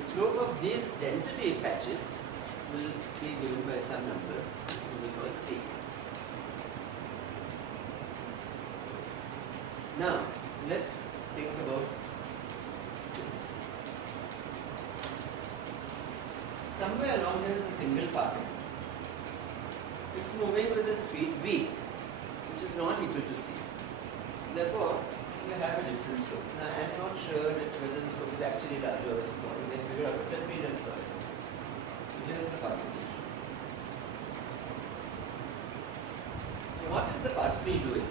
the slope of these density patches will be given by some number we will call C. Now, let's think about this. Somewhere along here is a single particle. It's moving with a speed v, which is not equal to c. Therefore, it will have a different slope. Now, I am not sure that whether the slope is actually larger or smaller. We can figure out, but let me just try. So here's the particle. So what is the particle doing?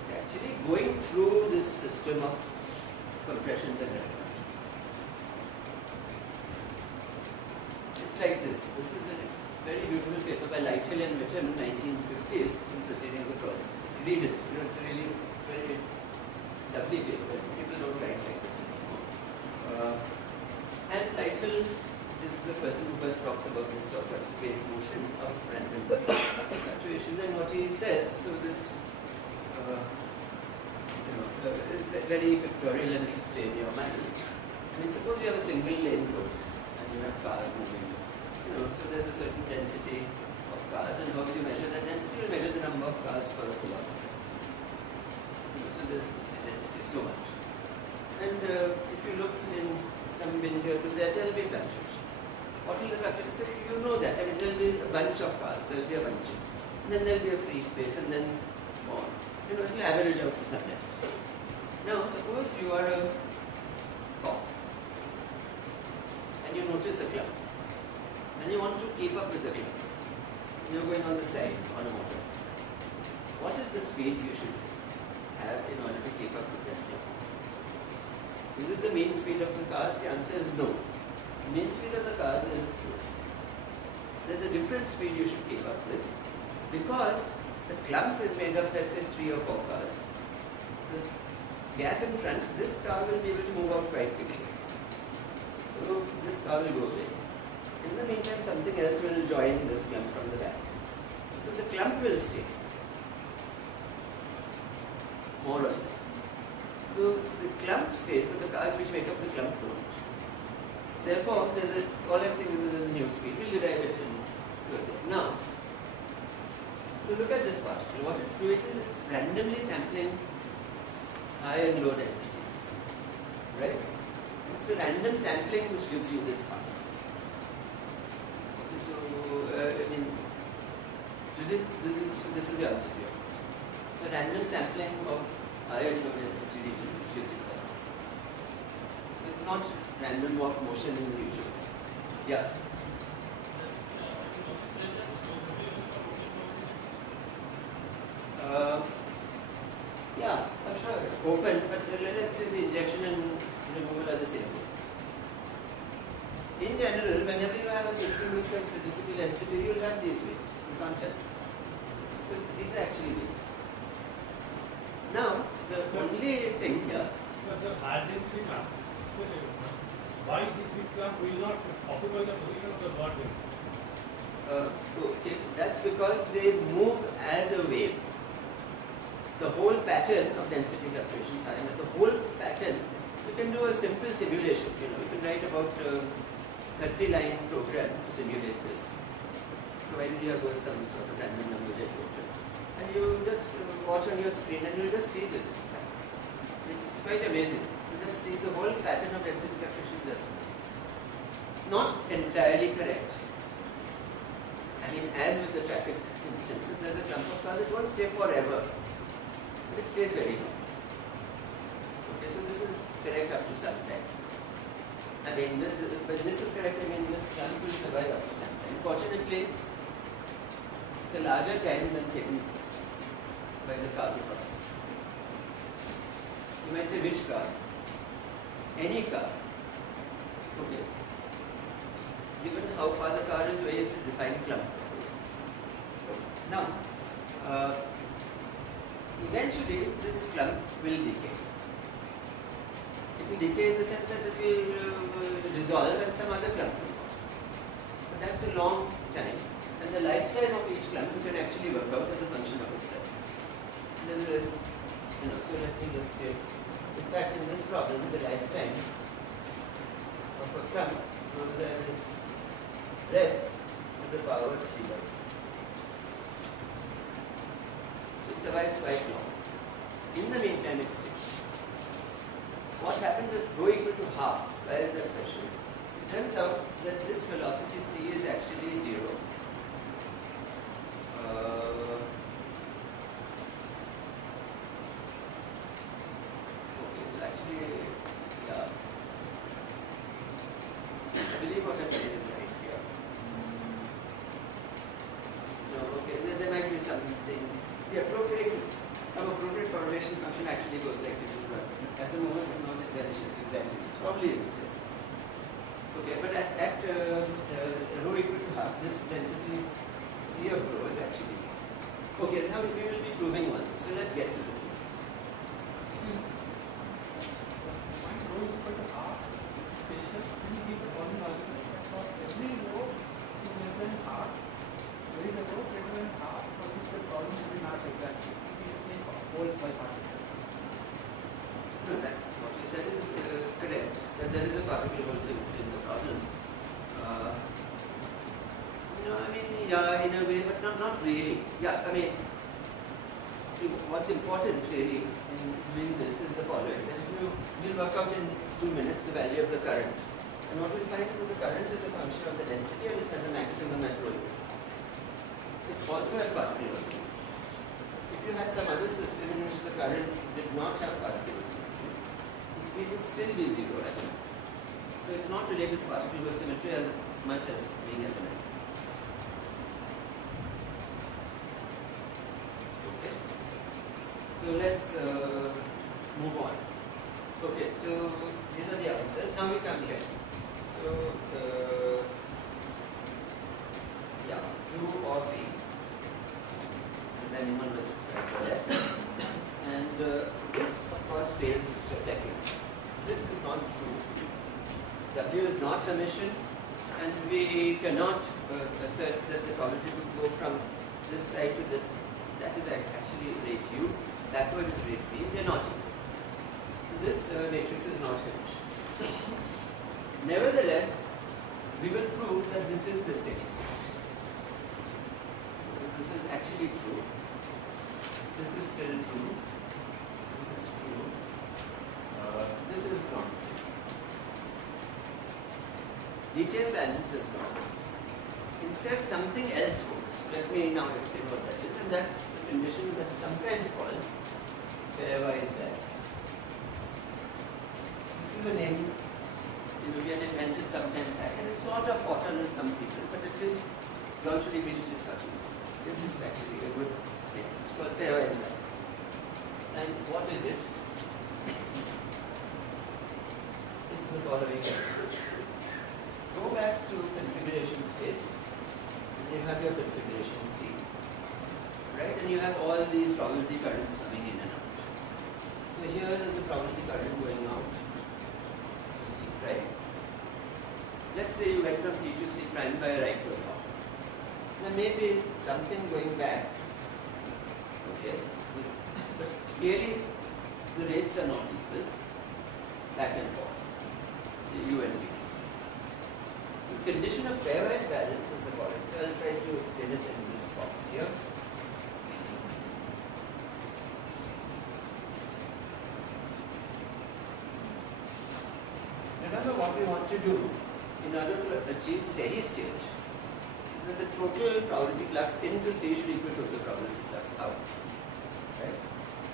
It's actually going through this system of compressions and retractions. It's like this. This is a very beautiful paper by Lytle and Mitchell in 1950s in Proceedings of Process. Read it. You know, it's a really very lovely paper. People don't write like this anymore. And Lytle is the person who first talks about this sort of wave motion of random fluctuations. And what he says, so this is very pictorial and it will stay in your mind. I mean, suppose you have a single lane road and you have cars moving. So there's a certain density of cars, and how will you measure that density? You will measure the number of cars per kilometer. So there's a density so much. And if you look in some bin here to there, there will be fluctuations. What will the fluctuations say? You know that. I mean, there will be a bunch of cars, there will be a bunch of, and then there will be a free space, and then more. It will average out to some density. Now, suppose you are a cop, and you notice a clump. And you want to keep up with the clump. You're going on the side on a motor. What is the speed you should have in order to keep up with that clump? Is it the mean speed of the cars? The answer is no. The mean speed of the cars is this. There's a different speed you should keep up with because the clump is made of, let's say, 3 or 4 cars. The gap in front, this car will be able to move out quite quickly. So this car will go away. In the meantime, something else will join this clump from the back. So the clump will stay, more or less. So the clump stays, but the cars which make up the clump don't. Therefore, all I'm saying is that there's a new speed. We'll derive it in a second. Now, so look at this particle. What it's doing is it's randomly sampling high and low densities, right? It's a random sampling which gives you this particle. So, I mean, this is the answer to your question. It's a random sampling of high and low density regions which gives you that. So, it's not random walk motion in the usual sense. Yeah. Sure, open, but let's say the injection and removal are the same things. In general, whenever you have a system with some statistical density, you will have these waves. You can't help it. So these are actually waves. Now, the only thing here. So the high density clamps, why this clamp will not occupy the position of the broad density? Okay, that's because they move as a wave. The whole pattern of density fluctuations, the whole pattern, you can do a simple simulation. You can write about 30-line program to simulate this, provided you have some sort of random number generator. And you just watch on your screen and you'll just see this. It's quite amazing. You just see the whole pattern of density fluctuations just. It's not entirely correct. I mean, as with the traffic instance, if there's a clump of cars, it won't stay forever. But it stays very long. Okay, so this is correct up to some time. I mean, but this is correct. I mean, this clump will survive up to some time. Fortunately, it's a larger time than taken by the car to cross. You might say, which car? Any car. Okay. Given how far the car is, where you have to define clump. Now, eventually this clump will decay. It will decay in the sense that it will dissolve and some other clump will form. But that's a long time. And the lifetime of each clump you can actually work out as a function of its size. There's a, so let me just say, in fact in this problem, the lifetime of a clump spectrum knows as its breadth to the power 3/2. So it survives quite long. In the meantime, it sticks. What happens at rho equal to half? Why is that special? It turns out that this velocity c is actually 0. Okay, so actually, yeah. I believe what I'm saying is right here. No, okay, there might be something. Some appropriate correlation function actually goes like this. At the moment, I'm not entirely sure it's exactly this. Probably is just this. Okay, but at rho equal to half, this density C of rho is actually 0. Okay, now we will be proving one. So let's get to the proofs. Find rho is equal to half spatial. Can you give the following argument that for every rho which is less than half, there is a rho greater than half for which the problem will be not exactly. It will change poles by particles. No, what you said is correct, that there is a particle hole symmetry in the problem. I mean, yeah, in a way, but not really. Yeah, I mean, see, what's important really in doing this is the following. That we'll work out in 2 minutes the value of the current. And what we'll find is that the current is a function of the density and it has a maximum at rho. It also has particle hole symmetry. If you had some other system in which the current did not have particle hole symmetry, the speed would still be 0 at the maximum. So it's not related to particle hole symmetry as much as being at the maximum. Okay. So let's move on. Okay, so these are the answers. Now we come here. So, yeah, U or V. And then anyone will right for that. And this, of course, fails spectacularly. This is not true. W is not Hermitian, and we cannot assert that the probability to go from this side to this. That is actually rate U. Backward is rate B. They are not equal. So this matrix is not Hermitian. Nevertheless, we will prove that this is the steady state. Because this is actually true. This is still true. This is true. This is not true. Detail balance does not. Instead, something else holds. Let me now explain what that is. And that's the condition that is sometimes called pairwise balance. This is a name we had invented some time back, and it's sort of foreign in some people, but it is also immediately starting. It's actually a good name. It's called pairwise balance. And what is it? It's the following. Go back to configuration space, and you have your configuration C. Right? And you have all these probability currents coming in and out. So here is the probability current going out to C prime. Let's say you went from C to C prime by a right to a law. There may be something going back. Okay. But clearly the rates are not equal. Back and forth. The U and V. The condition of pairwise balance is the following. So I'll try to explain it in this box here. Remember what we want to do in order to achieve steady state is that the total probability flux into C should equal total probability flux out. Right?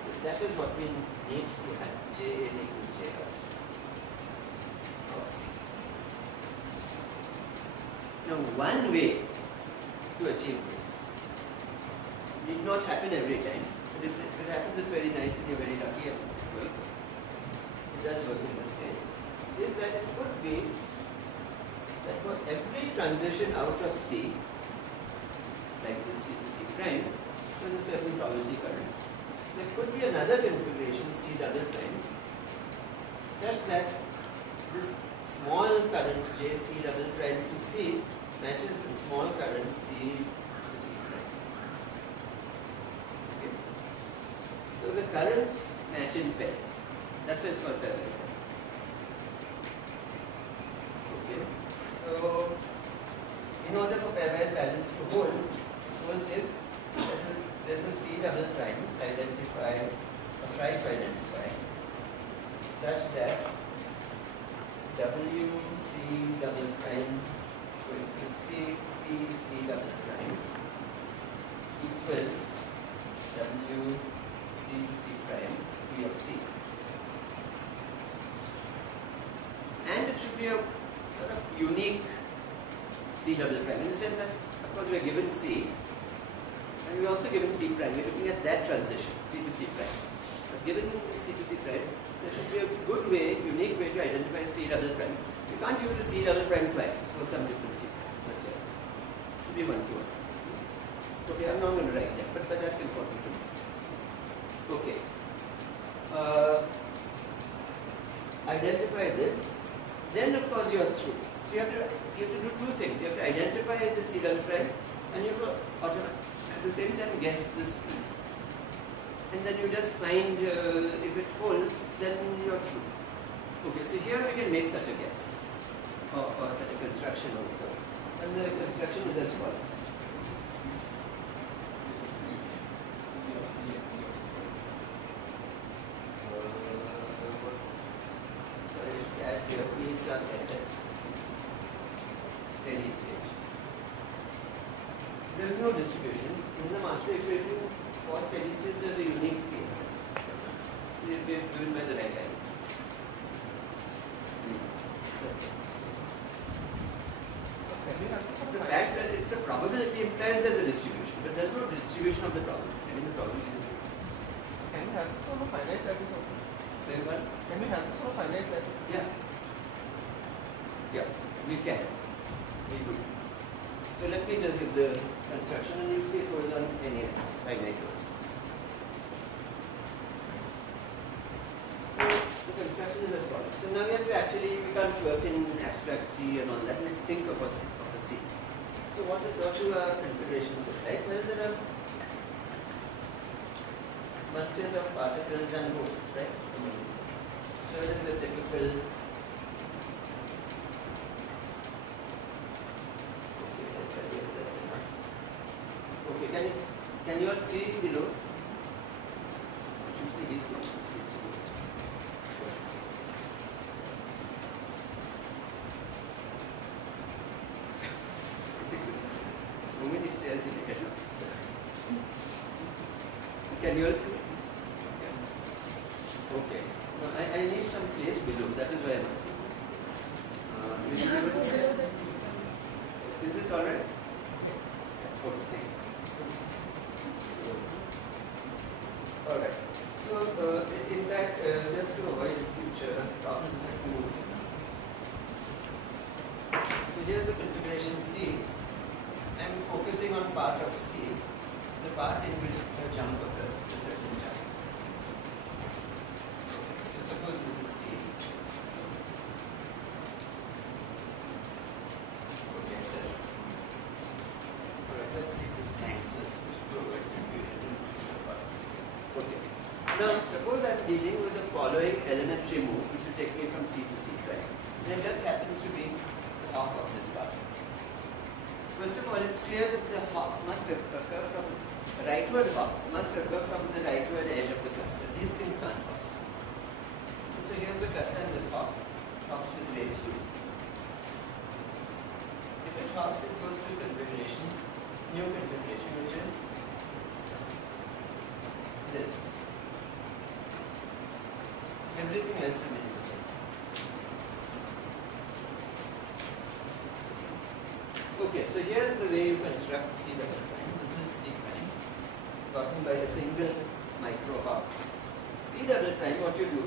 So that is what we need to have. J in equals J out of C. Now one way to achieve this need not happen every time, but if it happens, it's very nice and you're very lucky and it works. It does work in this case. Is that it could be that for every transition out of C, like this C to C prime, there is a certain probability current. There could be another configuration C double prime, such that this small current J C double prime to C matches the small current C to C prime. Okay. So the currents match in pairs. That's why it's called pairwise balance. Okay. in order for pairwise balance to hold, holds if there's a C double prime identified or try to identify such that W C double prime going to C P C double prime equals W C to C prime P of C. And it should be a sort of unique C double prime in the sense that, of course, we are given C and we are also given C prime. We are looking at that transition, C to C prime. But given C to C prime, there should be a good way, unique way to identify C double prime. You can't use the C double prime twice for some different C prime. That's what I'm saying. Should be 1 to 1. Okay, I'm not going to write that, but that's important to know. Okay. Identify this. Then of course you are through. So you have to do two things. You have to identify the C double prime and you have to at the same time guess the speed. And then you just find if it holds, then you are through. Okay, so here we can make such a guess or such a construction also. And the construction is as follows. Sub SS, steady state. There is no distribution. In the master equation for steady state, there is a unique PSS. So it will be given by the right line. The fact that it's a probability implies there is a distribution, but there is no distribution of the probability. I mean, the probability is given. Can you have this on a finite lattice also? Can you have this on a finite lattice? Yeah. Yeah, we can. We do. So let me just give the construction and you'll see it goes on any lines, finite rows. So the construction is as follows. So now we have to we can't work in abstract C and all that. We think of a C. So what do our configurations look like? Well, there are bunches of particles and modes, right? So there is a typical Okay, can you all see below? Usually these ones speak so much. So many stairs in it. Can you all see? Okay. No, I need some place below. That is why I'm asking. You should be able to see. Is this alright? Okay. Alright. So, in fact, just to avoid future problems like moving. So, here's the configuration C. I'm focusing on part of C, the part in which a jump occurs, a certain jump. So, suppose this is C. Okay, etc. Alright, let's keep this blank just to avoid confusion. Okay. Now, suppose I'm dealing with the following elementary move, which will take me from C to C prime. And it just happens to be the hop of this part. First of all, it's clear that the hop must occur from the rightward hop, must occur from the rightward edge of the cluster. These things can't hop. So here's the cluster and this hops with rate U. If it hops, it goes to configuration, new configuration, which is this. Everything else remains the same. Okay, so here's the way you construct C double prime. This is C prime, gotten by a single micro hop. C double prime, what you do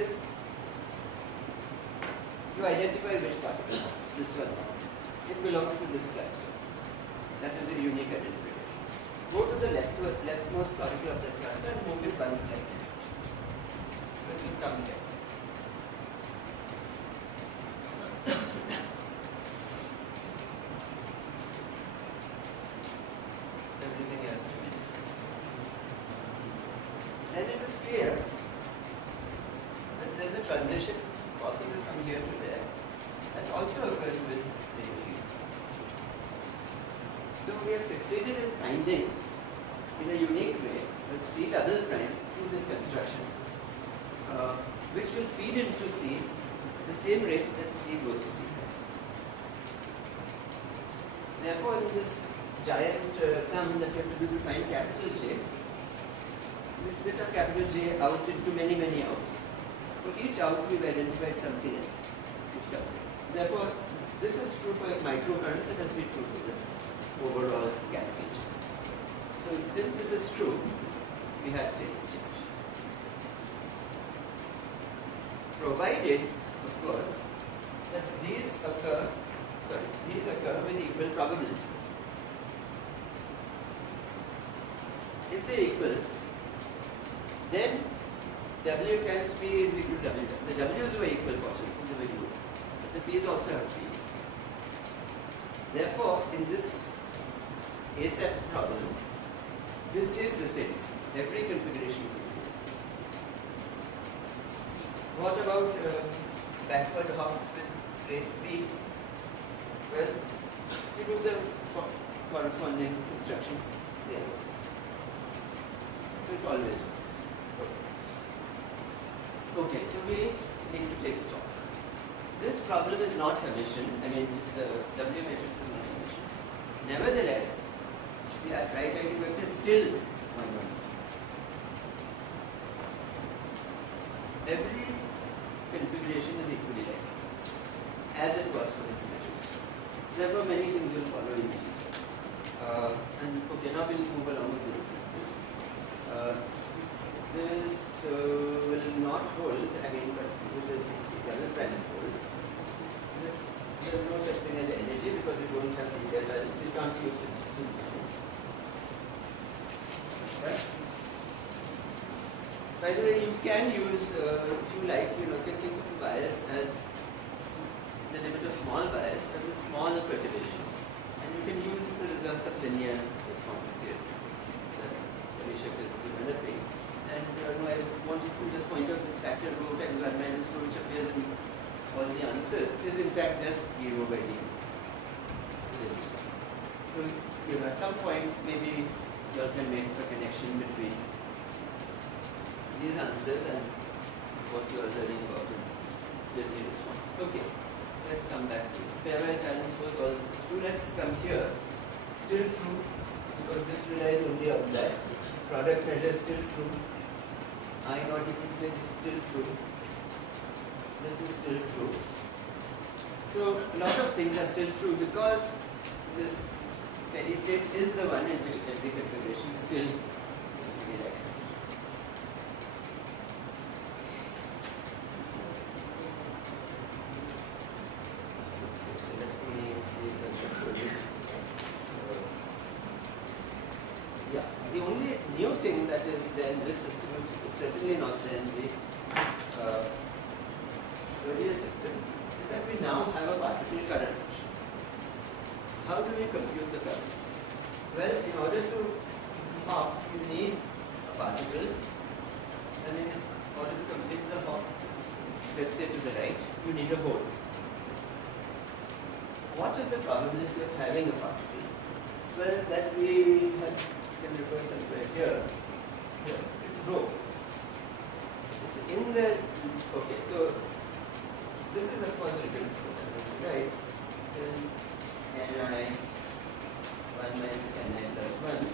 is you identify which particle, this one. It belongs to this cluster. That is a unique identification. Go to the leftmost particle of the cluster and move it one side. So it will come here. Everything else remains. Then it is clear that there is a transition possible from here to there that also occurs with rate U. So we have succeeded in finding, in a unique way, a C double prime through this construction, which will feed into C at the same rate that C goes to C prime. Therefore, in this giant sum that we have to do to find capital J, we split our capital J out into many, many outs. For each out, we've identified something else which comes in. Therefore, this is true for microcurrents, it has to be true for the overall capital J. So, since this is true, we have steady state. Provided, of course, that these occur with equal probabilities. If they equal, then W times P is equal to W. The W's were equal possibly, they were equal, but the P's also have to be equal. Therefore, in this A set problem, this is the steady state. Every configuration is equal. What about backward hops with rate P? Well, you do the corresponding construction there. So it always works. Okay, so we need to take stock. This problem is not Hermitian. I mean, the W matrix is not Hermitian. Nevertheless, the right eigenvector is still 1, 1. Every configuration is equally likely, as it was for this matrix. So there were many things will follow immediately. And okay, now we'll move along with the references. This will not hold, I mean, but with this double prime holds. There's no such thing as energy because we don't have the real values. We can't use it in values. By the way, you can use, if you like, you can think of the bias as the limit of small bias as a small perturbation. And you can use the results of linear response theory that Abhishek is developing. And I wanted to just point out this factor rho times 1 minus rho, which appears in all the answers, is in fact just d rho by d. So, at some point, maybe you all can make a connection between these answers and what you are learning about in linear response. Okay, let's come back to this. Pairwise balance holds, all this is true. Let's come here. Still true, because this relies only on that. Product measure is still true. I not equal to is still true. This is still true. So a lot of things are still true because this steady state is the one in which every configuration is still likely. So let me see if I can put it. Yeah, the only new thing that is there in this system, which is certainly not there in the earlier system, is that we now have a particle current. How do we compute the current? Well, in order to hop, you need a particle, and in order to complete the hop, let's say to the right, you need a hole. What is the probability of having a particle? Well, that we can refer somewhere here. It's rho. So in the, okay, so this is of course reduced, right? Is Ni 1 minus Ni plus 1.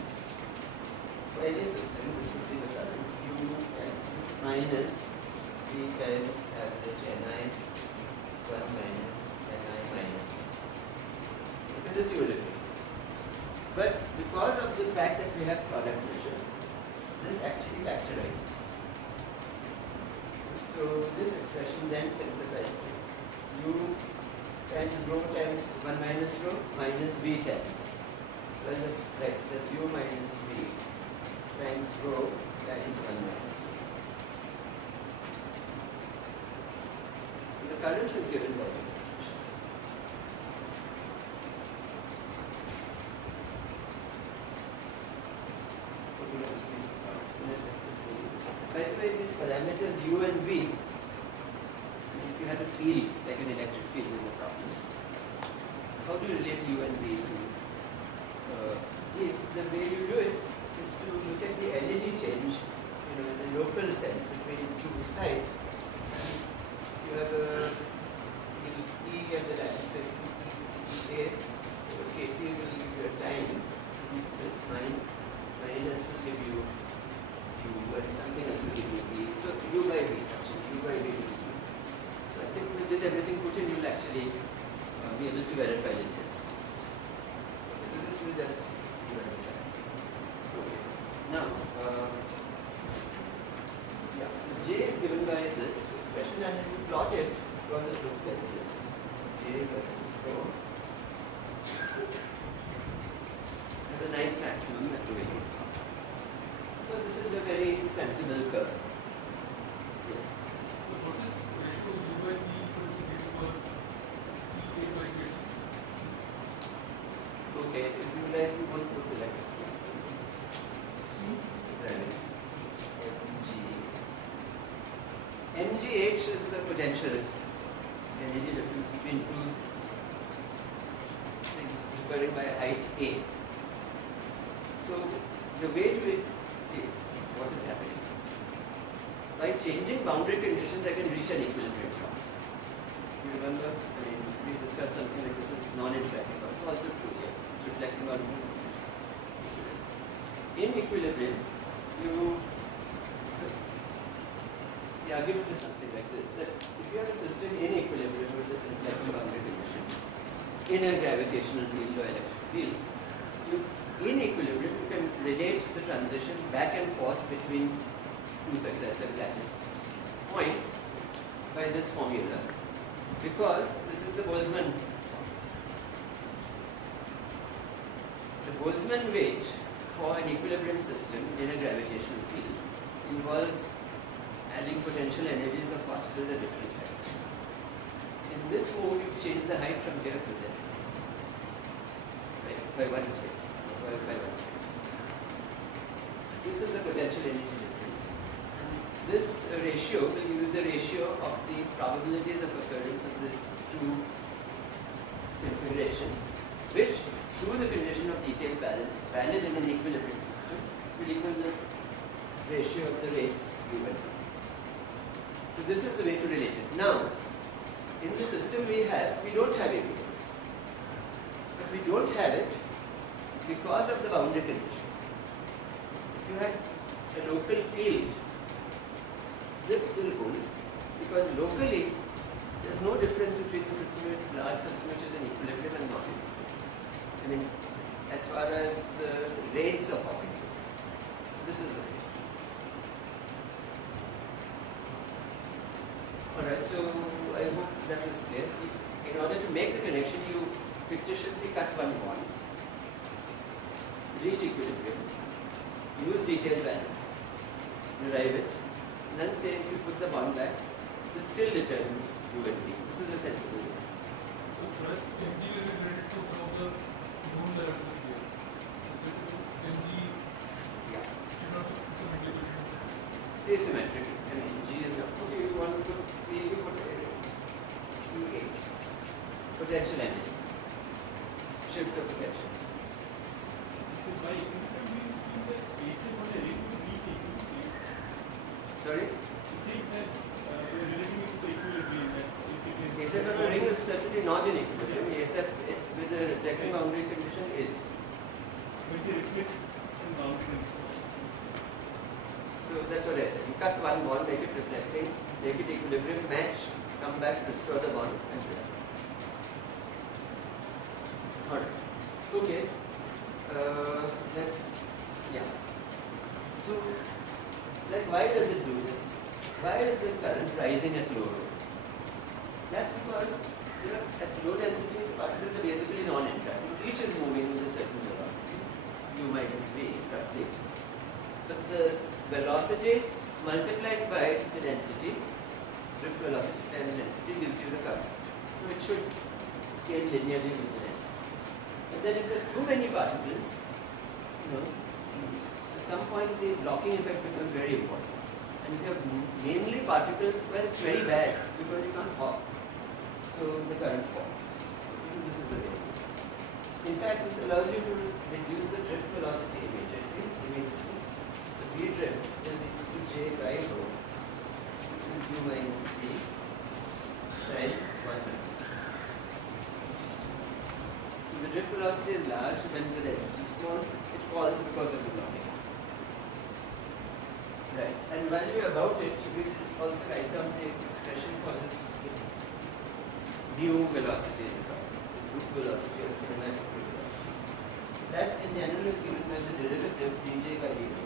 For any system, this would be the current U times minus V times average Ni 1 minus Ni minus 1. Look at this utility. But because of the fact that we have product measure, this actually factorizes. So this expression then simplifies to U times rho times 1 minus rho minus V times. So I'll just write this U minus V times rho times 1 minus rho. So the current is given by this expression. By the way, these parameters U and V, if you had a field, like an electric field in the problem, how do you relate U and V to put in, you'll actually be able to verify linear space. Okay, so this will just you understand. Okay. Now, yeah, so J is given by this expression, and if you plot it, because it looks like this. J versus rho has a nice maximum at rho equal to half. Because this is a very sensible curve. Yes. So what is ratio U by T equal to B over E A by K? Okay, if you like, you want to put the like. Right. MGH is the potential energy difference between two things occurring by height A. So the way to see what is happening. By changing boundary conditions, I can reach an equilibrium point. You remember, I mean, we discussed something like this in non-interacting, but it's also true here. It's reflecting on in equilibrium, the argument is something like this, that if you have a system in equilibrium with a reflecting boundary condition, in a gravitational field or electric field, in equilibrium you can relate the transitions back and forth between two successive lattice points by this formula, because this is the Boltzmann. The Boltzmann weight for an equilibrium system in a gravitational field involves adding potential energies of particles at different heights. In this mode, you change the height from here to there, right, by one space, by one space. This is the potential energy difference. And this ratio will give you the ratio of the probabilities of occurrence of the two configurations, which, through the condition of detailed balance, valid in an equilibrium system, will equal the ratio of the rates u by t. So this is the way to relate it. Now, in the system we don't have equilibrium. But we don't have it because of the boundary condition. If you had a local field, this still holds, because locally there's no difference between the system, a large system which is in equilibrium and not in equilibrium. I mean, as far as the rates of hopping. So this is the rate. Alright, so I hope that was clear. In order to make the connection, you fictitiously cut one bond, reach equilibrium, use detailed balance, derive it, and then say if you put the bond back, this still determines u and v. This is a sensible way. So first, mg is related to some of the known directives here. So it is mg should not be symmetrical. Say symmetric. I mean, g is not. Okay, you want to put v, you put E8. Potential energy. Shift of potential. So by equilibrium, we mean that AC on a ring will reach equilibrium. Sorry? You say that we are relating it to the equilibrium. That if it is ASF on the ring is certainly not in equilibrium. ASF with the reflecting boundary condition is. But they reflect some boundary condition. So that's what I said. You cut one bond, make it reflecting, make it equilibrium, match, come back, restore the bond, and so on. Alright. Okay. So, like, why does it do this? Why is the current rising at low rho? That's because at low density, the particles are basically non-interacting. Each is moving with a certain velocity, u minus v, roughly. But the velocity multiplied by the density, drift velocity times density, gives you the current. So it should scale linearly with the density. But then if there are too many particles, at some point the blocking effect becomes very important. And if you have mainly particles, well, it's very bad because you can't hop. So the current falls. So this is the way it goes. In fact, this allows you to reduce the drift velocity immediately. So v drift is equal to j by rho, which is u minus v times 1 minus v. So the drift velocity is large when the density is small. It falls because of the blocking. Right. And while we are about it, we will also write down the expression for this new velocity in the problem, group velocity or kinematic velocity. That in general is given by the derivative dj by dt.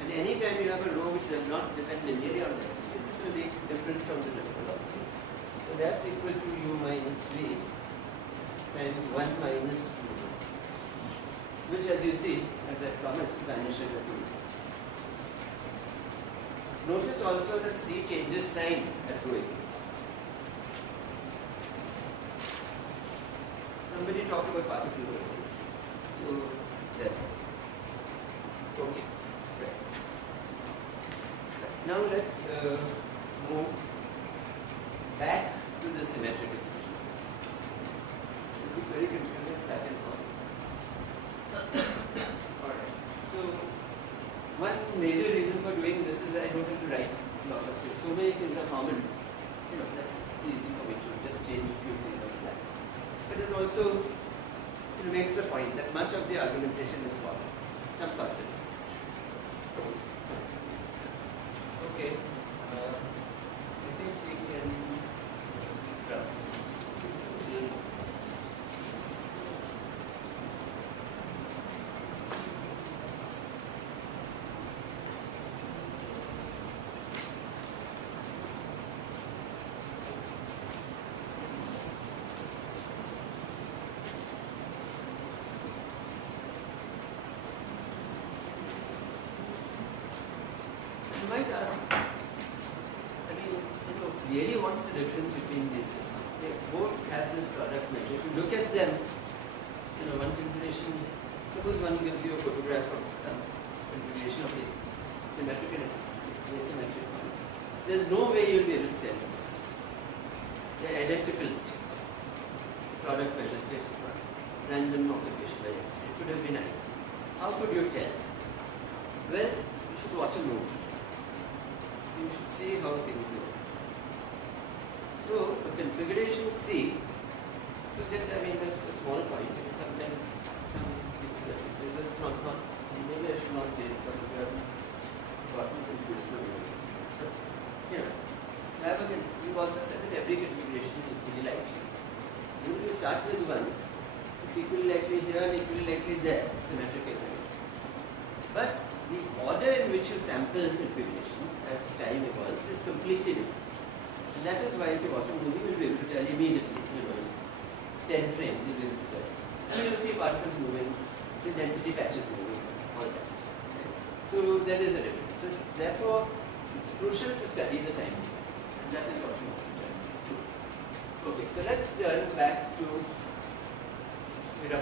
And any time you have a rho which does not depend linearly on density, this will be different from the drift velocity. So that's equal to u minus v times 1 minus 2 rho, which as you see, as I promised, vanishes at 2. Notice also that c changes sign at rho equal. Somebody talked about particle velocity. So, there. Okay. Right. Now let's move back to the symmetric exclusion process. Is this very confusing? Back and forth. Alright. So, one major reason for doing this is I don't have to write a lot of things. So many things are common. You know, that is easy for me to just change a few things on the line. But it also makes the point that much of the argumentation is common. Some parts of it. Okay. I think we can. You might ask, I mean, really what's the difference between these systems? They both have this product measure. If you look at them, one configuration, suppose one gives you a photograph of some configuration of a symmetric and asymmetric one. There's no way you'll be able to tell the difference. They're identical states. It's a product measure state, it's not random obligation by density. It could have been either. How could you tell? Well, you should watch a movie. You should see how things work. So, the configuration C, so just, just a small point, sometimes some people get confused, it's not, maybe I should not say it because if you haven't gotten confused, but, you also said that every configuration is equally likely. When you start with one, it's equally likely here and equally likely there, symmetric, asymmetric. But the order in which you sample configurations as time evolves is completely different. And that is why if you watch a movie, you'll be able to tell immediately, 10 frames, you'll be able to tell. And you'll see particles moving, so density patches moving, all that. Okay? So there is a difference. So therefore, it's crucial to study the time difference. And that is what we want to do. Okay, so let's turn back to the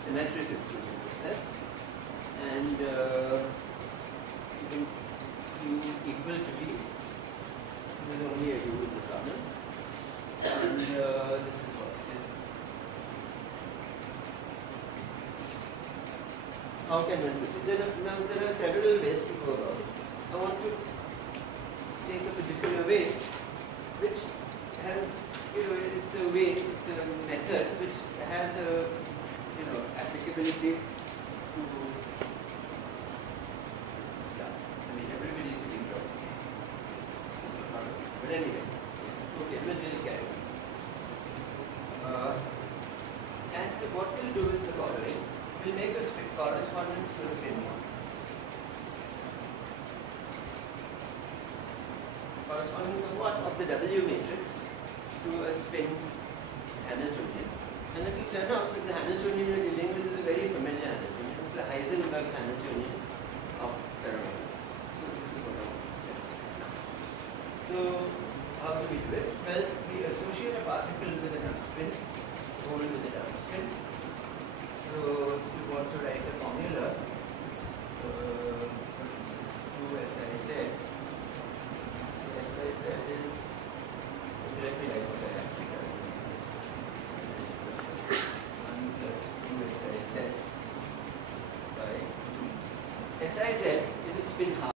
symmetric extrusion process. And you can U equal to V. There is only a U in the problem. And this is what it is. How can one proceed? Now there are several ways to go about it. I want to take a particular way which has, it's a way, it's a method which has a, applicability to, everybody's feeling drugs. But anyway, okay, we'll carry this. And what we'll do is the following. We'll make a correspondence to a spin. Correspondence of what? Of the W matrix to a spin Hamiltonian. And it will turn out that the Hamiltonian we're dealing with is a very familiar Hamiltonian. It's the Heisenberg Hamiltonian of parameters. So this is what I want to tell you. So how do we do it? Well, we associate a particle with an upspin, hole with a downspin. So if you want to write a formula, it's 2SIZ. So SIZ is, let me write what I have to write. 1 plus 2SIZ by 2. SIZ is a spin half.